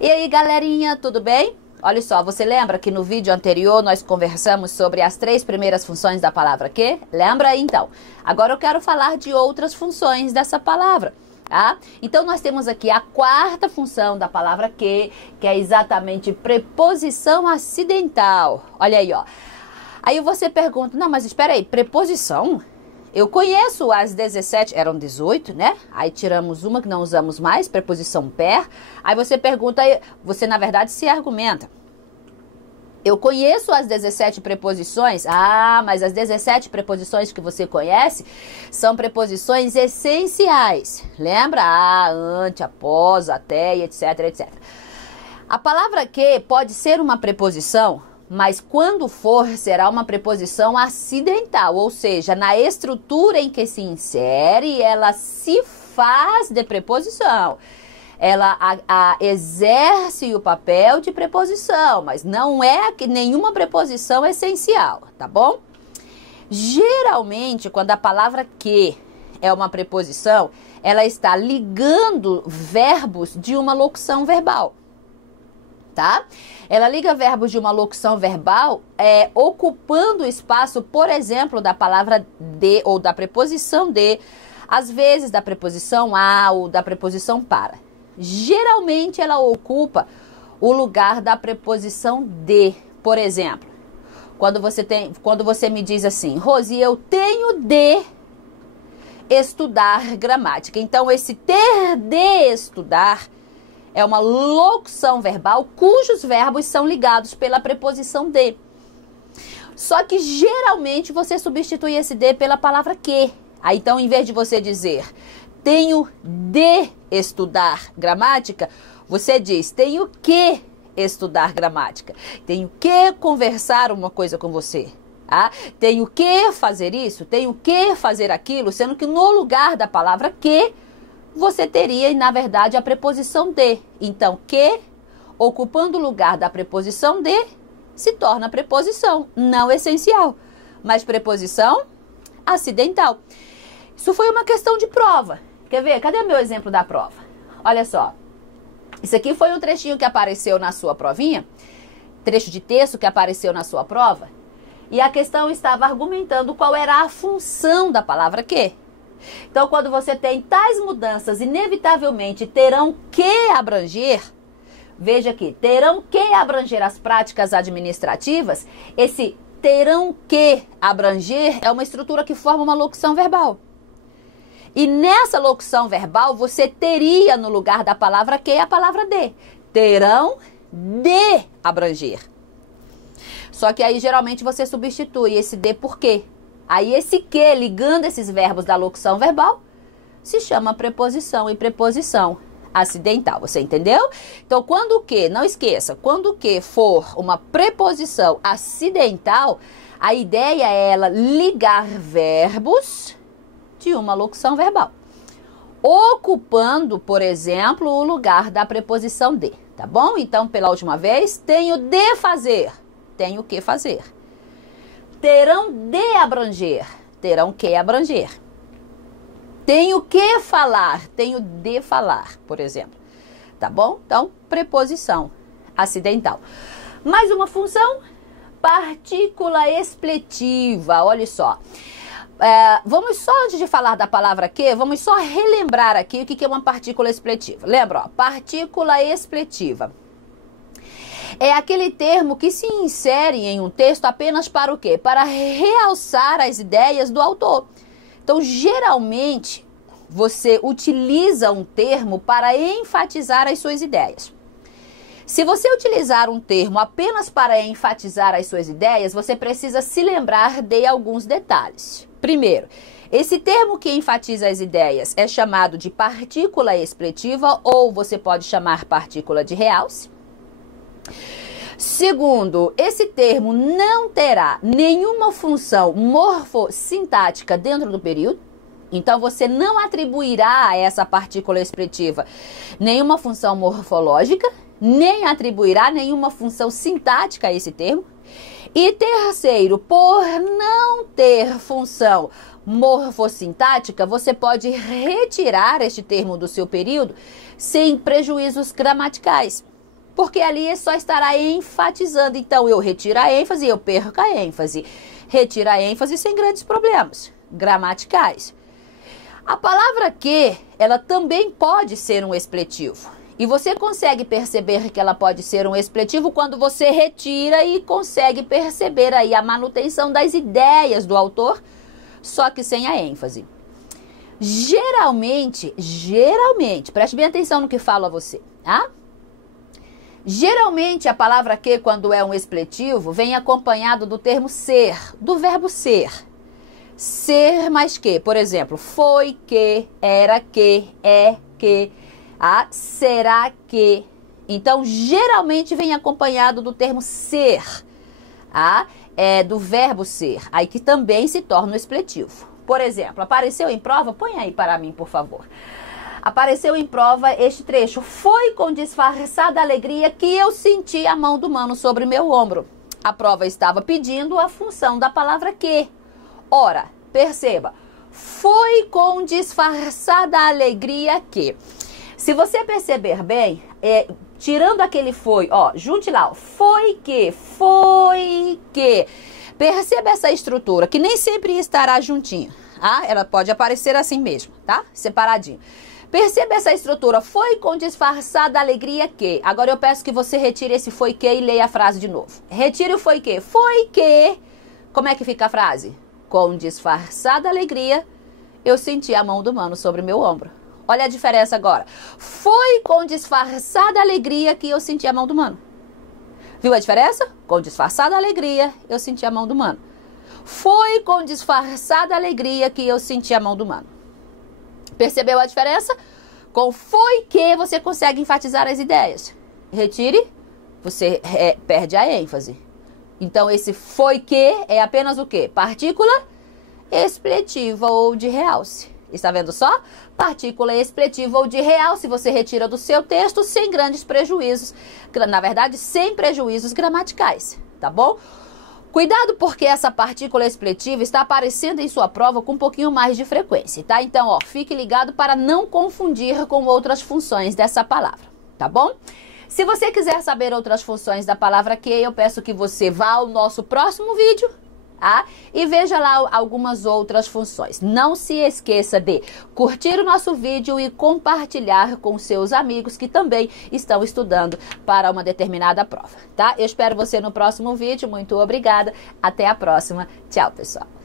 E aí, galerinha, tudo bem? Olha só, você lembra que no vídeo anterior nós conversamos sobre as 3 primeiras funções da palavra que? Lembra? Então, agora eu quero falar de outras funções dessa palavra, tá? Então, nós temos aqui a 4ª função da palavra que é exatamente preposição acidental. Olha aí, ó. Aí você pergunta, não, mas espera aí, preposição? Eu conheço as 17, eram 18, né? Aí tiramos uma que não usamos mais, preposição per. Aí você pergunta, você na verdade se argumenta. Eu conheço as 17 preposições. Ah, mas as 17 preposições que você conhece são preposições essenciais. Lembra? A, ante, após, até, etc, etc. A palavra que pode ser uma preposição, mas quando for, será uma preposição acidental, ou seja, na estrutura em que se insere, ela se faz de preposição. Ela exerce o papel de preposição, mas não é nenhuma preposição essencial, tá bom? Geralmente, quando a palavra que é uma preposição, ela está ligando verbos de uma locução verbal. Tá? Ela liga verbos de uma locução verbal, ocupando o espaço, por exemplo, da palavra de ou da preposição de, às vezes da preposição a ou da preposição para. Geralmente ela ocupa o lugar da preposição de. Por exemplo, quando você me diz assim, Rose, eu tenho de estudar gramática. Então esse ter de estudar é uma locução verbal cujos verbos são ligados pela preposição de. Só que geralmente você substitui esse de pela palavra que. Aí então, em vez de você dizer tenho de estudar gramática, você diz tenho que estudar gramática. Tenho que conversar uma coisa com você. Tá? Tenho que fazer isso, tenho que fazer aquilo, sendo que no lugar da palavra que, você teria, na verdade, a preposição de. Então, que, ocupando o lugar da preposição de, se torna preposição não essencial, mas preposição acidental. Isso foi uma questão de prova. Quer ver? Cadê o meu exemplo da prova? Olha só. Isso aqui foi um trechinho que apareceu na sua provinha, trecho de texto que apareceu na sua prova, e a questão estava argumentando qual era a função da palavra que. Então, quando você tem tais mudanças, inevitavelmente terão que abranger, veja aqui, terão que abranger as práticas administrativas, esse terão que abranger é uma estrutura que forma uma locução verbal. E nessa locução verbal, você teria no lugar da palavra que a palavra de. Terão de abranger. Só que aí, geralmente, você substitui esse de por quê. Aí esse que, ligando esses verbos da locução verbal, se chama preposição e preposição acidental. Você entendeu? Então, quando o que, não esqueça, quando o que for uma preposição acidental, a ideia é ela ligar verbos de uma locução verbal, ocupando, por exemplo, o lugar da preposição de, tá bom? Então, pela última vez, tenho de fazer, tenho que fazer. Terão de abranger, terão que abranger. Tenho que falar, tenho de falar, por exemplo. Tá bom? Então, preposição acidental. Mais uma função, partícula expletiva. Olha só. Vamos só, antes de falar da palavra que, vamos só relembrar aqui o que é uma partícula expletiva. Lembra, ó, partícula expletiva. É aquele termo que se insere em um texto apenas para o quê? Para realçar as ideias do autor. Então, geralmente, você utiliza um termo para enfatizar as suas ideias. Se você utilizar um termo apenas para enfatizar as suas ideias, você precisa se lembrar de alguns detalhes. Primeiro, esse termo que enfatiza as ideias é chamado de partícula expletiva ou você pode chamar partícula de realce. Segundo, esse termo não terá nenhuma função morfossintática dentro do período. Então, você não atribuirá a essa partícula expletiva nenhuma função morfológica, nem atribuirá nenhuma função sintática a esse termo. E terceiro, por não ter função morfossintática, você pode retirar este termo do seu período sem prejuízos gramaticais. porque ali só estará enfatizando. Então, eu retiro a ênfase, eu perco a ênfase. Retiro a ênfase sem grandes problemas gramaticais. A palavra que, ela também pode ser um expletivo. E você consegue perceber que ela pode ser um expletivo quando você retira e consegue perceber aí a manutenção das ideias do autor, só que sem a ênfase. Geralmente, preste bem atenção no que falo a você, tá? Geralmente a palavra que, quando é um expletivo, vem acompanhado do termo ser, do verbo ser. Ser mais que, por exemplo, foi que, era que, é que, será que. Então, geralmente vem acompanhado do termo ser, do verbo ser, aí que também se torna um expletivo. Por exemplo, apareceu em prova, põe aí para mim, por favor. Apareceu em prova este trecho. Foi com disfarçada alegria que eu senti a mão do mano sobre meu ombro. A prova estava pedindo a função da palavra que. Ora, perceba, foi com disfarçada alegria que. Se você perceber bem, tirando aquele foi, junte lá, foi que. Perceba essa estrutura, que nem sempre estará juntinho, ela pode aparecer assim mesmo, tá? Separadinho. Perceba essa estrutura, foi com disfarçada alegria que. Agora eu peço que você retire esse foi que e leia a frase de novo. Retire o foi que. Foi que. Como é que fica a frase? Com disfarçada alegria, eu senti a mão do mano sobre meu ombro. Olha a diferença agora. Foi com disfarçada alegria que eu senti a mão do mano. Viu a diferença? Com disfarçada alegria, eu senti a mão do mano. Foi com disfarçada alegria que eu senti a mão do mano. Percebeu a diferença? Com foi que você consegue enfatizar as ideias. Retire, você perde a ênfase. Então, esse foi que é apenas o quê? Partícula expletiva ou de realce. Está vendo só? Partícula expletiva ou de realce você retira do seu texto sem grandes prejuízos. Na verdade, sem prejuízos gramaticais, tá bom? Cuidado porque essa partícula expletiva está aparecendo em sua prova com um pouquinho mais de frequência, tá? Então, fique ligado para não confundir com outras funções dessa palavra, tá bom? Se você quiser saber outras funções da palavra que, eu peço que você vá ao nosso próximo vídeo, e veja lá algumas outras funções. Não se esqueça de curtir o nosso vídeo e compartilhar com seus amigos que também estão estudando para uma determinada prova, tá? Eu espero você no próximo vídeo. Muito obrigada. Até a próxima. Tchau, pessoal.